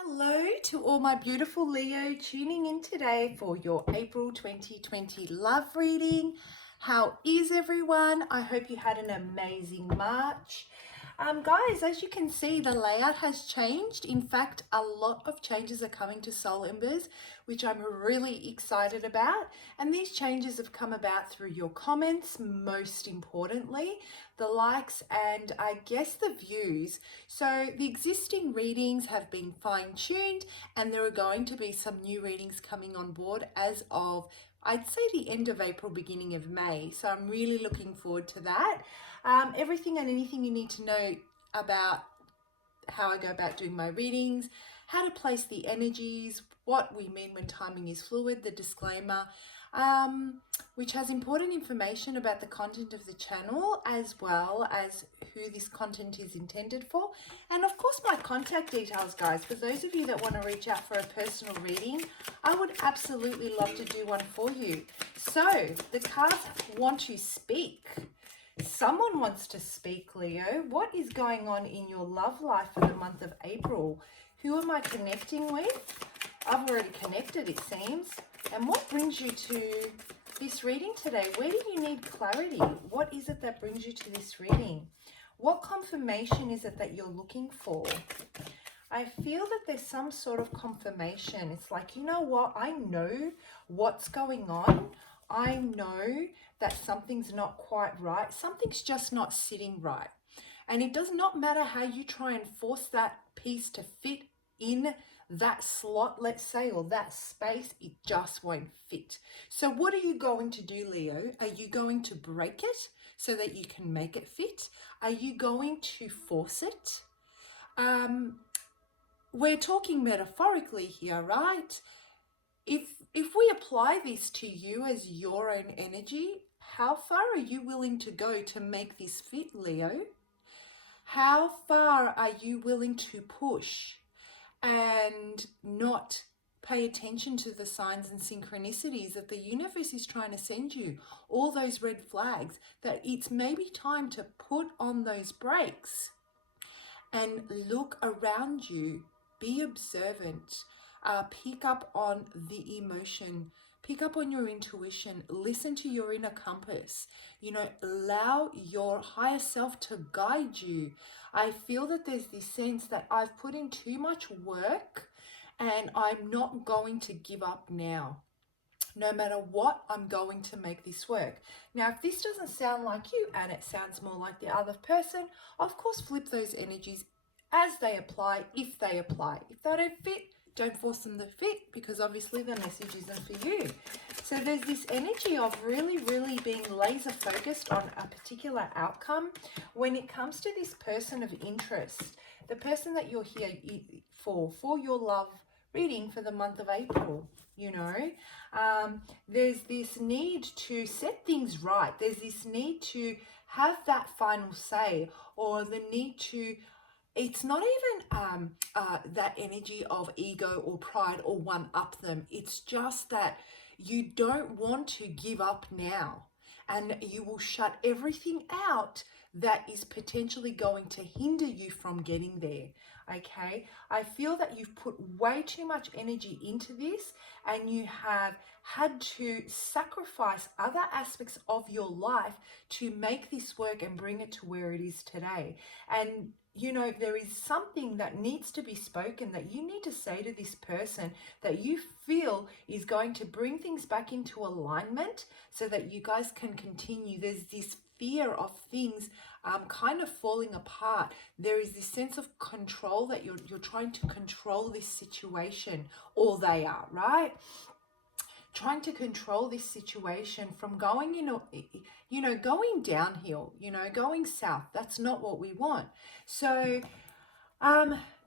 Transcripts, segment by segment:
Hello to all my beautiful Leo tuning in today for your April 2020 love reading. How is everyone? I hope you had an amazing March. Guys, as you can see, the layout has changed. In fact, a lot of changes are coming to Soul Embers, which I'm really excited about. And these changes have come about through your comments, most importantly, the likes, and I guess the views. So the existing readings have been fine-tuned, and there are going to be some new readings coming on board as of, I'd say, the end of April, beginning of May. So I'm really looking forward to that. Everything and anything you need to know about how I go about doing my readings, how to place the energies, what we mean when timing is fluid, the disclaimer, which has important information about the content of the channel as well as who this content is intended for. And of course my contact details, guys, for those of you that want to reach out for a personal reading. I would absolutely love to do one for you. So the cards want to speak. Someone wants to speak, Leo. What is going on in your love life for the month of April? Who am I connecting with? I've already connected, it seems. And what brings you to this reading today? Where do you need clarity? What is it that brings you to this reading? What confirmation is it that you're looking for? I feel that there's some sort of confirmation. It's like, you know what? I know what's going on. I know that something's not quite right. Something's just not sitting right. And it does not matter how you try and force that piece to fit in that slot, let's say, or that space, it just won't fit. So what are you going to do, Leo? Are you going to break it so that you can make it fit? Are you going to force it? We're talking metaphorically here, right? If we apply this to you as your own energy, how far are you willing to go to make this fit, Leo? How far are you willing to push and not pay attention to the signs and synchronicities that the universe is trying to send you? All those red flags that it's maybe time to put on those brakes and look around you. Be observant. Pick up on the emotion. Pick up on your intuition. Listen to your inner compass. You know, allow your higher self to guide you. I feel that there's this sense that I've put in too much work and I'm not going to give up now. No matter what, I'm going to make this work. Now, if this doesn't sound like you and it sounds more like the other person, of course, flip those energies as they apply, if they apply. If they don't fit, don't force them to fit, because obviously the message isn't for you. So there's this energy of really being laser focused on a particular outcome when it comes to this person of interest, the person that you're here for your love reading for the month of April. You know, there's this need to set things right. There's this need to have that final say, or the need to, it's not even that energy of ego or pride or one up them. It's just that you don't want to give up now, and you will shut everything out that is potentially going to hinder you from getting there. Okay, I feel that you've put way too much energy into this, and you have had to sacrifice other aspects of your life to make this work and bring it to where it is today. And you know, there is something that needs to be spoken, that you need to say to this person that you feel is going to bring things back into alignment so that you guys can continue. There's this fear of things kind of falling apart. There is this sense of control that you're trying to control this situation, or they are, right? Trying to control this situation from going, going downhill, going south. That's not what we want. So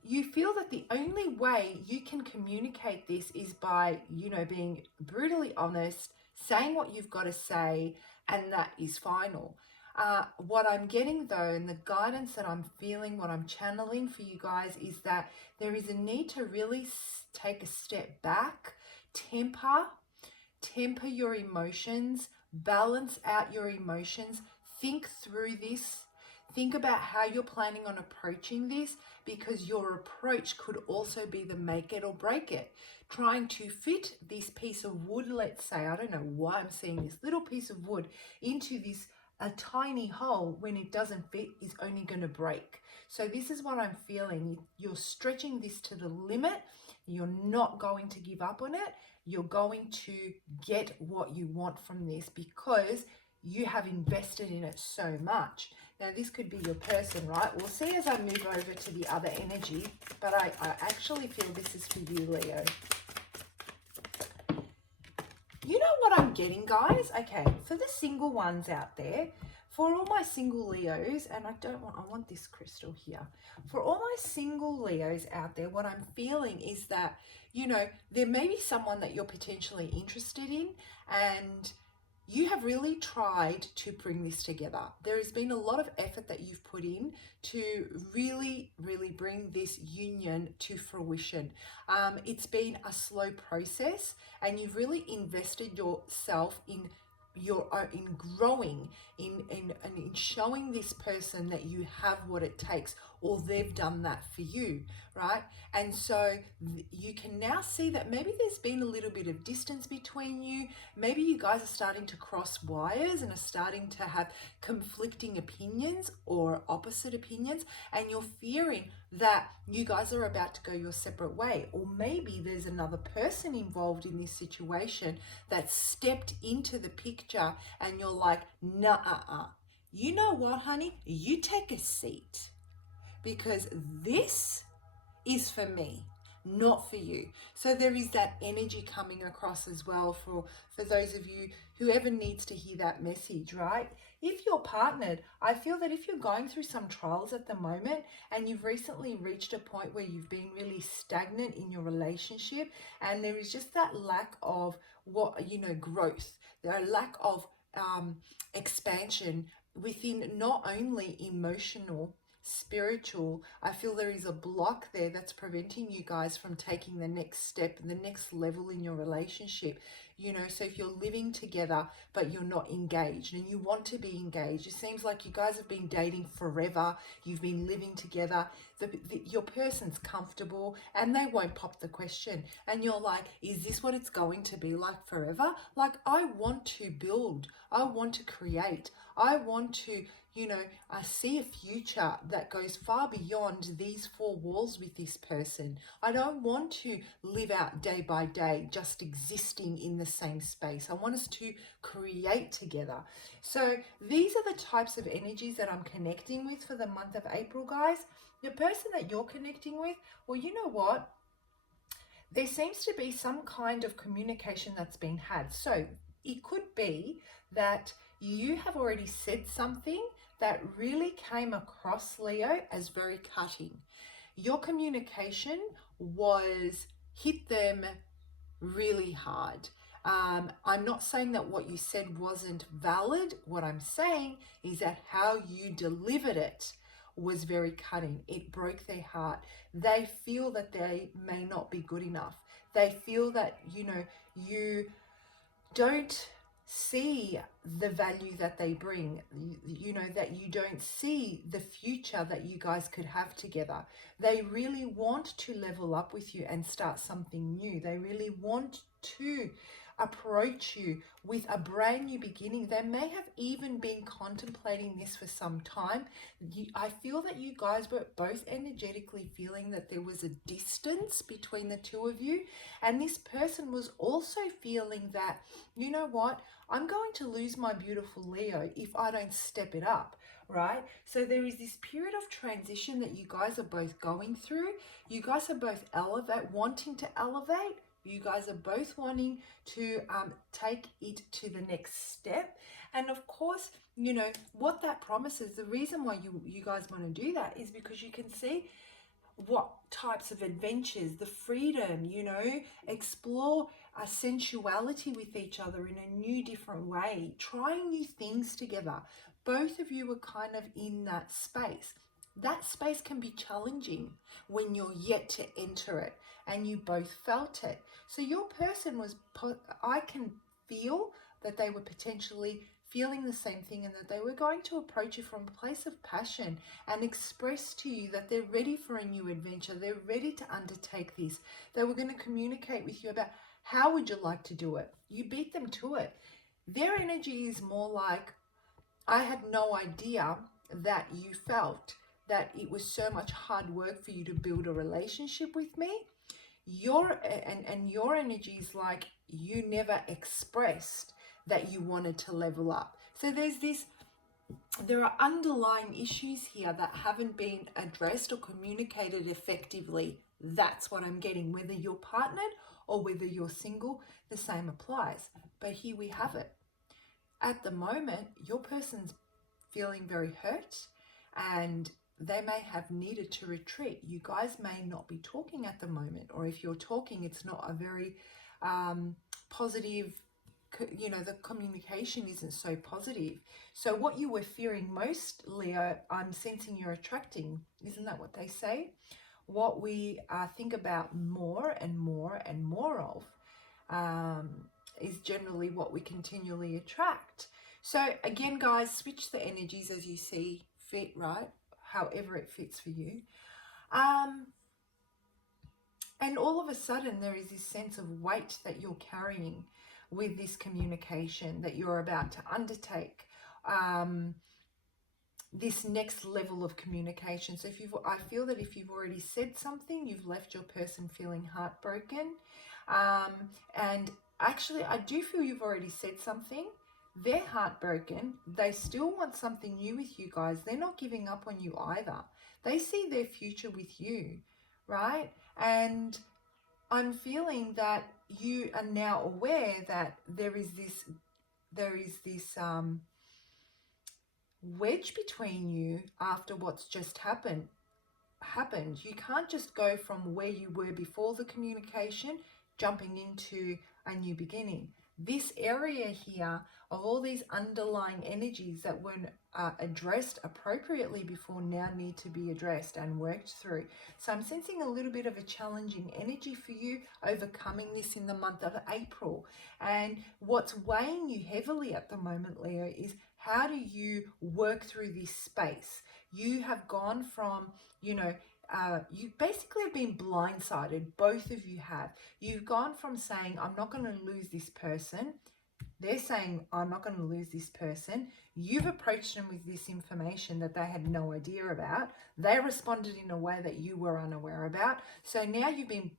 you feel that the only way you can communicate this is by, being brutally honest, saying what you've got to say, and that is final. What I'm getting though, and the guidance that I'm feeling, what I'm channeling for you guys, is that there is a need to really take a step back, temper your emotions, balance out your emotions, think through this, Think about how you're planning on approaching this, because your approach could also be the make it or break it. Trying to fit this piece of wood, let's say, I don't know why I'm seeing this little piece of wood into this a tiny hole, when it doesn't fit, is only going to break. So this is what I'm feeling. You're stretching this to the limit. You're not going to give up on it. You're going to get what you want from this, because you have invested in it so much. Now, this could be your person, right? We'll see as I move over to the other energy, but I actually feel this is for you, Leo. You know what I'm getting, guys? Okay, for the single ones out there, for all my single Leos, and I want this crystal here. For all my single Leos out there, what I'm feeling is that, you know, there may be someone that you're potentially interested in, and you have really tried to bring this together. There has been a lot of effort that you've put in to really, really bring this union to fruition. It's been a slow process, and you've really invested yourself in growing, in showing this person that you have what it takes, or they've done that for you, right? And so you can now see that maybe there's been a little bit of distance between you. Maybe you guys are starting to cross wires and are starting to have conflicting opinions or opposite opinions, and you're fearing that you guys are about to go your separate way. Or maybe there's another person involved in this situation that stepped into the picture, and you're like, nah, you know what, honey? You take a seat, because this is for me, not for you. So there is that energy coming across as well for those of you, whoever needs to hear that message, right? If you're partnered, I feel that if you're going through some trials at the moment, and you've recently reached a point where you've been really stagnant in your relationship, and there is just that lack of growth, there are lack of expansion within, not only emotional, spiritual, I feel there is a block there that's preventing you guys from taking the next step, the next level in your relationship. So if you're living together but you're not engaged, and you want to be engaged, it seems like you guys have been dating forever, you've been living together, your person's comfortable, and they won't pop the question, and you're like, is this what it's going to be like forever? Like, I want to build, I want to create, I want to I see a future that goes far beyond these four walls with this person. I don't want to live out day by day just existing in the same space. I want us to create together. So these are the types of energies that I'm connecting with for the month of April, guys. The person that you're connecting with, well, you know what? There seems to be some kind of communication that's been had. So it could be that you have already said something that really came across, Leo, as very cutting. Your communication hit them really hard. I'm not saying that what you said wasn't valid. What I'm saying is that how you delivered it was very cutting. It broke their heart. They feel that they may not be good enough. They feel that, you don't see the value that they bring, that you don't see the future that you guys could have together. They really want to level up with you and start something new. They really want to approach you with a brand new beginning. They may have even been contemplating this for some time. I feel that you guys were both energetically feeling that there was a distance between the two of you, and this person was also feeling that, you know what, I'm going to lose my beautiful Leo if I don't step it up, right? So there is this period of transition that you guys are both going through. You guys are both wanting to elevate. You guys are both wanting to take it to the next step. And of course, what that promises, the reason why you guys want to do that is because you can see what types of adventures, the freedom, explore a sensuality with each other in a new, different way, trying new things together. Both of you are kind of in that space. That space can be challenging when you're yet to enter it, and you both felt it. So your person I can feel that they were potentially feeling the same thing, and that they were going to approach you from a place of passion and express to you that they're ready for a new adventure. They're ready to undertake this. They were going to communicate with you about how would you like to do it. You beat them to it. Their energy is more like, I had no idea that you felt that it was so much hard work for you to build a relationship with me. Your energy is like, you never expressed that you wanted to level up. So there are underlying issues here that haven't been addressed or communicated effectively. That's what I'm getting. Whether you're partnered or whether you're single, the same applies. But here we have it. At the moment, your person's feeling very hurt, and they may have needed to retreat. You guys may not be talking at the moment, or if you're talking, it's not a very positive, the communication isn't so positive. So what you were fearing most, Leo, I'm sensing you're attracting. Isn't that what they say? What we think about more and more and more of is generally what we continually attract. So again, guys, switch the energies as you see fit, right? However it fits for you. And all of a sudden there is this sense of weight that you're carrying with this communication that you're about to undertake. This next level of communication. So I feel that if you've already said something, you've left your person feeling heartbroken. And actually, I do feel you've already said something. They're heartbroken. They still want something new with you guys. They're not giving up on you either. They see their future with you, right? And I'm feeling that you are now aware that there is this wedge between you after what's just happened. You can't just go from where you were before the communication jumping into a new beginning. This area here of all these underlying energies that weren't addressed appropriately before now need to be addressed and worked through. So I'm sensing a little bit of a challenging energy for you overcoming this in the month of April. And what's weighing you heavily at the moment, Leo, is how do you work through this space? You have gone from, you basically have been blindsided. Both of you have. You've gone from saying, I'm not going to lose this person. They're saying, I'm not going to lose this person. You've approached them with this information that they had no idea about. They responded in a way that you were unaware about. So now you've been,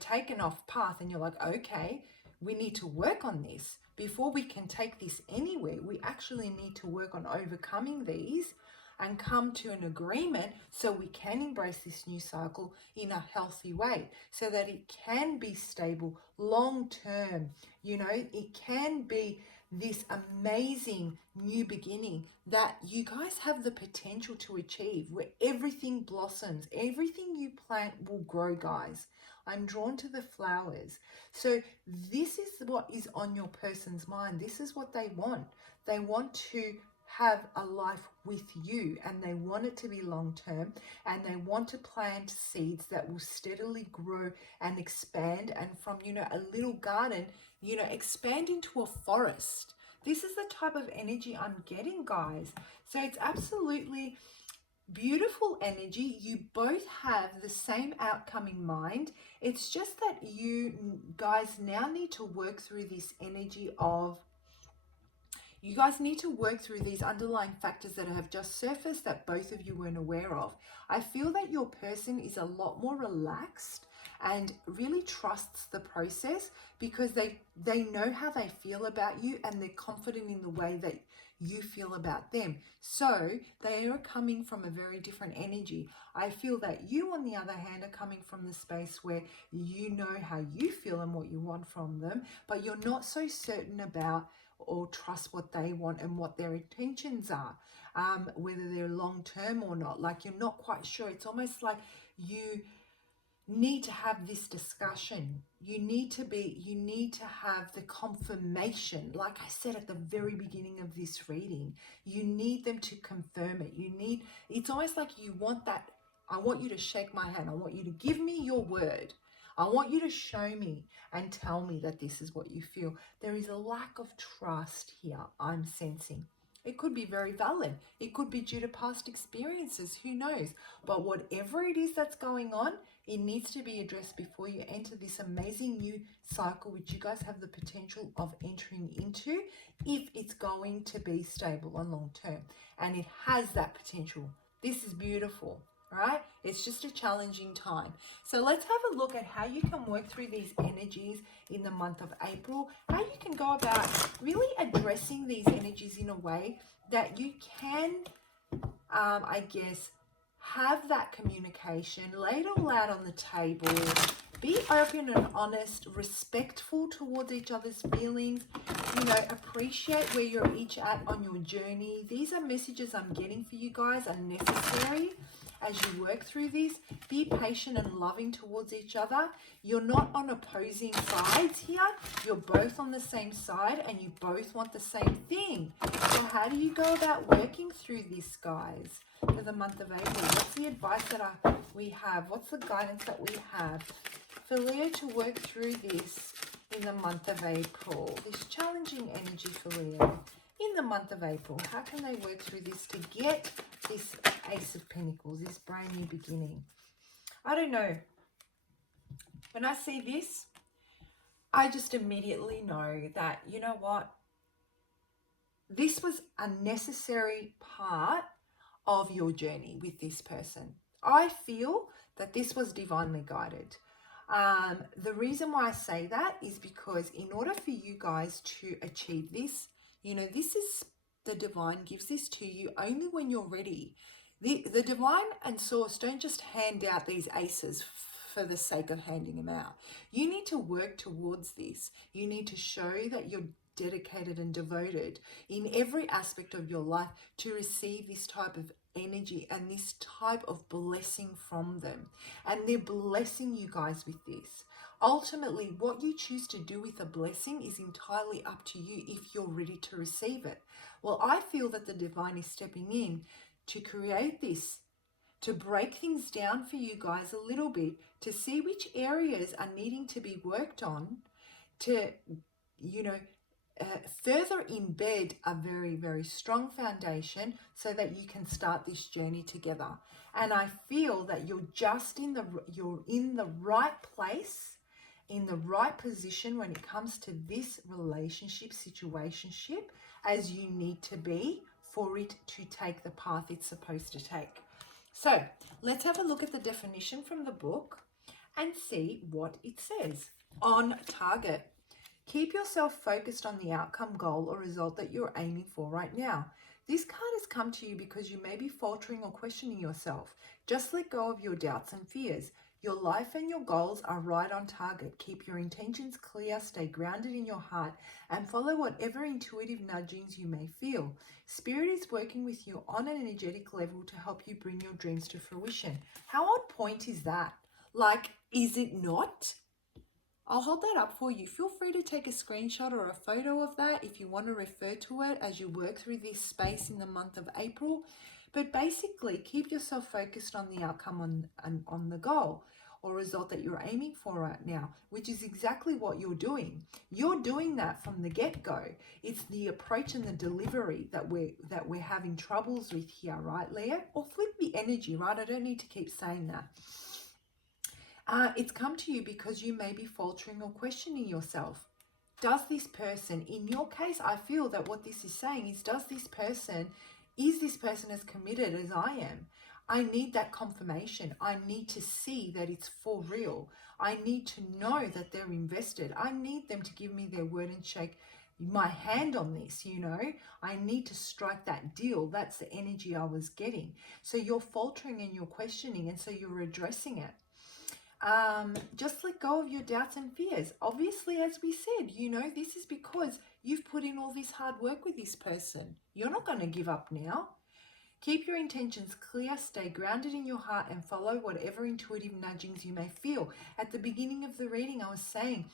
taken off path, and you're like, okay, we need to work on this. Before we can take this anywhere, we actually need to work on overcoming these and come to an agreement so we can embrace this new cycle in a healthy way so that it can be stable long term. It can be this amazing new beginning that you guys have the potential to achieve, where everything blossoms, everything you plant will grow, guys. I'm drawn to the flowers. So this is what is on your person's mind. This is what they want. They want to have a life with you, and they want it to be long term, and they want to plant seeds that will steadily grow and expand, and from a little garden expand into a forest. This is the type of energy I'm getting, guys. So it's absolutely beautiful energy. You both have the same outcome in mind. It's just that you guys now need to work through this energy of, you guys need to work through these underlying factors that have just surfaced that both of you weren't aware of. I feel that your person is a lot more relaxed and really trusts the process because they know how they feel about you, and they're confident in the way that you feel about them. So they are coming from a very different energy. I feel that you, on the other hand, are coming from the space where you know how you feel and what you want from them, but you're not so certain about or trust what they want and what their intentions are, whether they're long term or not. Like, you're not quite sure. It's almost like you need to have this discussion. You need to have the confirmation. Like I said at the very beginning of this reading, you need them to confirm it. It's almost like you want that. I want you to shake my hand. I want you to give me your word. I want you to show me and tell me that this is what you feel. There is a lack of trust here, I'm sensing. It could be very valid. It could be due to past experiences. Who knows? But whatever it is that's going on, it needs to be addressed before you enter this amazing new cycle, which you guys have the potential of entering into if it's going to be stable and long term. And it has that potential. This is beautiful. All right, it's just a challenging time. So let's have a look at how you can work through these energies in the month of April, how you can go about really addressing these energies in a way that you can, I guess, have that communication, lay it all out on the table, be open and honest, respectful towards each other's feelings, appreciate where you're each at on your journey. These are messages I'm getting for you guys are necessary as you work through this. Be patient and loving towards each other. You're not on opposing sides here. You're both on the same side and you both want the same thing. So how do you go about working through this, guys, for the month of April? What's the advice that we have? What's the guidance that we have for Leo to work through this in the month of April? This challenging energy for Leo in the month of April. How can they work through this to get this Ace of Pentacles, this brand new beginning? I don't know. When I see this, I just immediately know that, you know what? This was a necessary part of your journey with this person. I feel that this was divinely guided. The reason why I say that is because in order for you guys to achieve this, this is the divine gives this to you only when you're ready. The divine and source don't just hand out these aces for the sake of handing them out. You need to work towards this. You need to show that you're dedicated and devoted in every aspect of your life to receive this type of energy and this type of blessing from them. And they're blessing you guys with this. Ultimately, what you choose to do with a blessing is entirely up to you if you're ready to receive it. Well, I feel that the divine is stepping in to create this, to break things down for you guys a little bit, to see which areas are needing to be worked on, to, further embed a very, very strong foundation so that you can start this journey together. And I feel that you're in the right place, in the right position when it comes to this relationship, situationship, as you need to be for it to take the path it's supposed to take. So let's have a look at the definition from the book and see what it says. On target. Keep yourself focused on the outcome, goal, or result that you're aiming for right now. This card has come to you because you may be faltering or questioning yourself. Just let go of your doubts and fears. Your life and your goals are right on target. Keep your intentions clear, stay grounded in your heart, and follow whatever intuitive nudgings you may feel. Spirit is working with you on an energetic level to help you bring your dreams to fruition. How on point is that? Like, is it not? I'll hold that up for you. Feel free to take a screenshot or a photo of that if you want to refer to it as you work through this space in the month of April. But basically, keep yourself focused on the outcome on the goal or result that you're aiming for right now, which is exactly what you're doing. You're doing that from the get-go. It's the approach and the delivery that we're having troubles with here, right, Leo? Or flip the energy, right? I don't need to keep saying that. It's come to you because you may be faltering or questioning yourself. Does this person, in your case, I feel that what this is saying is, is this person as committed as I am? I need that confirmation. I need to see that it's for real. I need to know that they're invested. I need them to give me their word and shake my hand on this, I need to strike that deal. That's the energy I was getting. So you're faltering and you're questioning, and so you're addressing it. Just let go of your doubts and fears. Obviously, as we said, this is because you've put in all this hard work with this person. You're not going to give up now. Keep your intentions clear, stay grounded in your heart, and follow whatever intuitive nudgings you may feel. At the beginning of the reading, I was saying,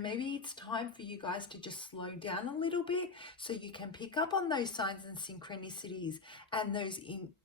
maybe it's time for you guys to just slow down a little bit so you can pick up on those signs and synchronicities and those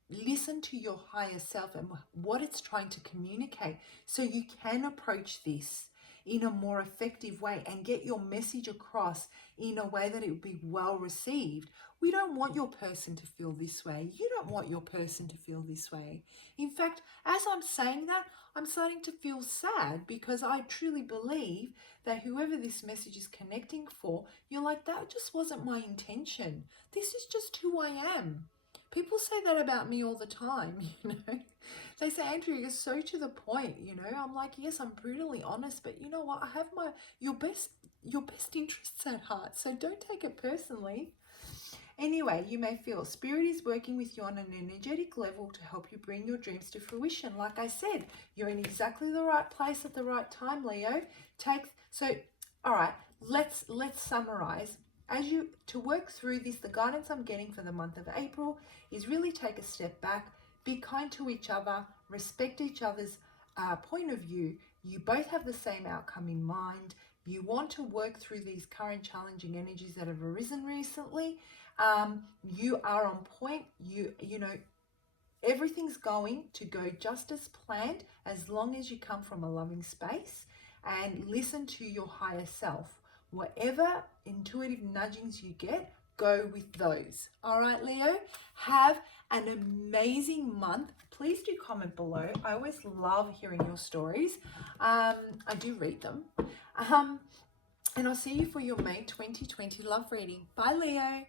listen to your higher self and what it's trying to communicate, so you can approach this in a more effective way and get your message across in a way that it will be well received. We don't want your person to feel this way. You don't want your person to feel this way. In fact, as I'm saying that, I'm starting to feel sad, because I truly believe that whoever this message is connecting for, you're like, that just wasn't my intention. This is just who I am. People say that about me all the time, you know. They say, Andrea, you're so to the point, you know. I'm like, yes, I'm brutally honest, but you know what? I have your best interests at heart, so don't take it personally. Anyway, you may feel Spirit is working with you on an energetic level to help you bring your dreams to fruition. Like I said, you're in exactly the right place at the right time, Leo. All right, let's summarize. As you to work through this, the guidance I'm getting for the month of April is really take a step back, be kind to each other, respect each other's point of view. You both have the same outcome in mind. You want to work through these current challenging energies that have arisen recently. You are on point. You know, everything's going to go just as planned, as long as you come from a loving space and listen to your higher self. Whatever intuitive nudgings you get, go with those. All right, Leo, have an amazing month. Please do comment below. I always love hearing your stories. I do read them. And I'll see you for your May 2020 love reading. Bye, Leo.